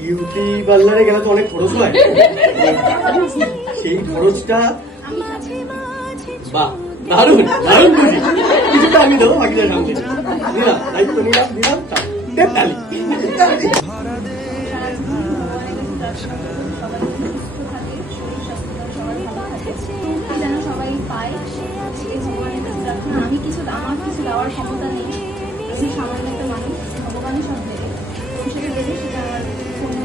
Beauty পার্লারে গেলে তো অনেক খরচ হয়, সেই খরচটা বাহ দারুণ দারুণ খুশি। কিছুটা আমি দেবো, বাকিটা সামনে নিলাম, দায়িত্ব নিলাম দিলাম তালি। সবাই পায়, আমি কিছু আমার কিছু দেওয়ার ক্ষমতা নেই, আমি সামান্য একটা মানুষ, ভগবানই সব দেবে, সেটা দেবে, সেটা আমার কোনো